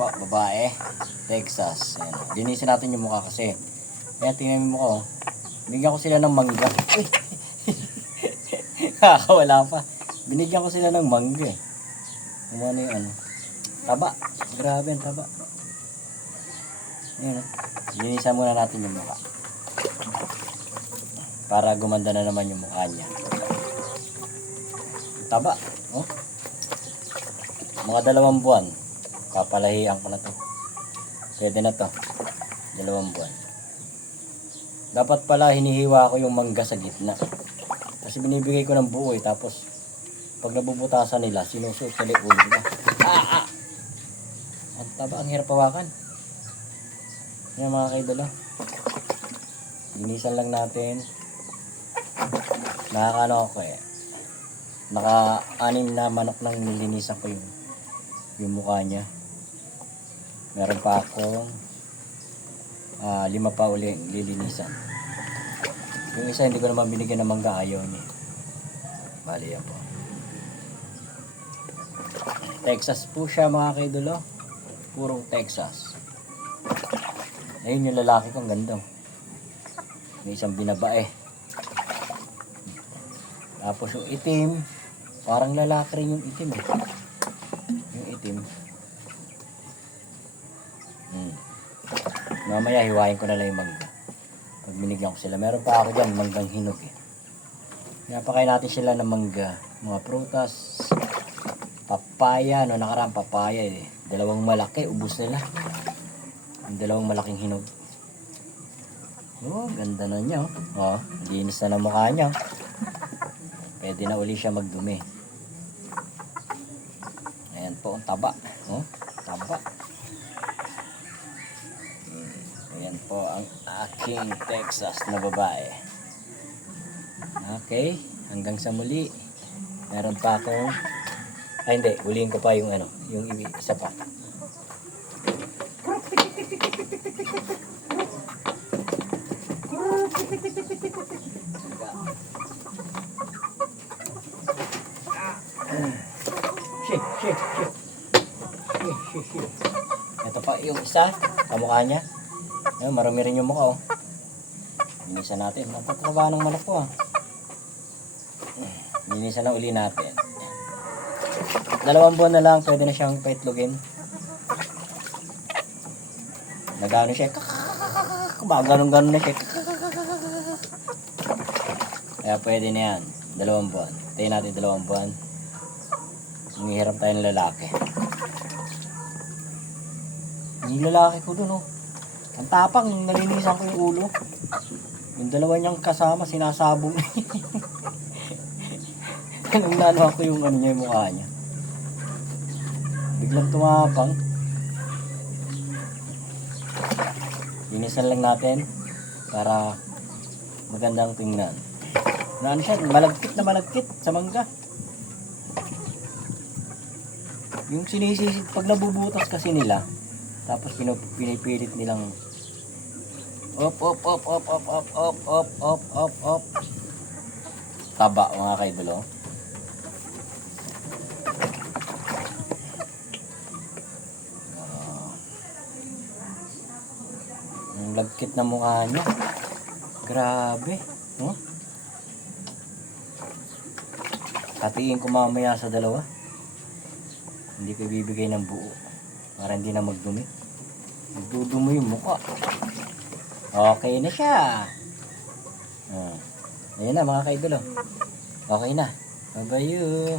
po, babae, Texas. Ayan. Linisin natin yung mukha kasi. Ayan, tingnan mo ko. Binigyan ko sila ng mangga. Kakawala pa. Binigyan ko sila ng mangga eh. Kung ano yung ano. Taba. Grabe ang taba. Ayan. Linisan muna natin yung mukha. Para gumanda na naman yung mukha niya. Taba. Oh. Mga 2 buwan. Papalahian ko na to. Pwede na to. 2 buwan. Dapat pala hinihiwa ko yung mangga sa gitna. Kasi binibigay ko ng buo eh. Tapos pag nabubutasan nila, sinusuot sa ulo nila. Ang taba, ang hirap hawakan. Yan mga kaidolo. Linisan lang natin. Nakakano ako eh. Naka-6 na manok nang nilinisan ko yung mukha niya. Meron pa akong 5 pa uli lilinisan. Yung isa hindi ko naman binigyan ng mangga, ayaw niya. Bali yan po. Texas po siya mga kaidolo. Purong Texas. Ayun yung lalaki ko, ang ganda. May isang binabae. Tapos yung itim, parang lalaki rin yung itim eh. Yung itim. Mamaya hiwain ko na lang yung mangga. Pag binigyan ko sila. Meron pa ako dyan, manggang hinog eh. Pinapakain natin sila ng mangga. Mga prutas. Papaya. No, nakaraan papaya eh. 2 malaki, ubos nila. Yung 2 malaking hinog. Oh, ganda na niya. Oh, linis na ng mukha niya. Pwede na uli siya magdumi. Ayan po, ang taba. Oh, taba. Ayan po ang aking Texas na babae. Okay, hanggang sa muli. Meron pa akong hindi, huliin ko pa yung ano, yung isa pa. Ito pa yung isa, kamukha niya. Ayun, marami rin yung mukha oh. Linisan natin. Napataba ng manok ko ah. Linisan na uli natin. 2 buwan na lang, pwede na siyang paitlogin. Nagano siya. Ganun-ganun na siya. Kaya pwede na yan. 2 buwan. Tayo natin 2 buwan. Humihiram tayo ng lalaki. Yung lalaki ko dun oh. Ang tapang, nalinisan ko yung ulo. Yung 2 niyang kasama, sinasabong. Nung nano ako yung ano niya, yung mukha niya. Biglang tumapang. Linisan lang natin para magandang tingnan. Ano siya, malagkit na malagkit sa mangga. Yung sinisisid, pag nabubutas kasi nila, tapos pinipilit nilang op. Taba mga kaidolo. Ang lagkit na mukha niya. Grabe. Huh? Hatiin ko mamaya sa 2. Hindi ko ibibigay ng buo. Para hindi na magdumi. Magdudumi yung mukha. Okay na siya. Ayan na mga kaidolo. Okay na. Bye-bye you.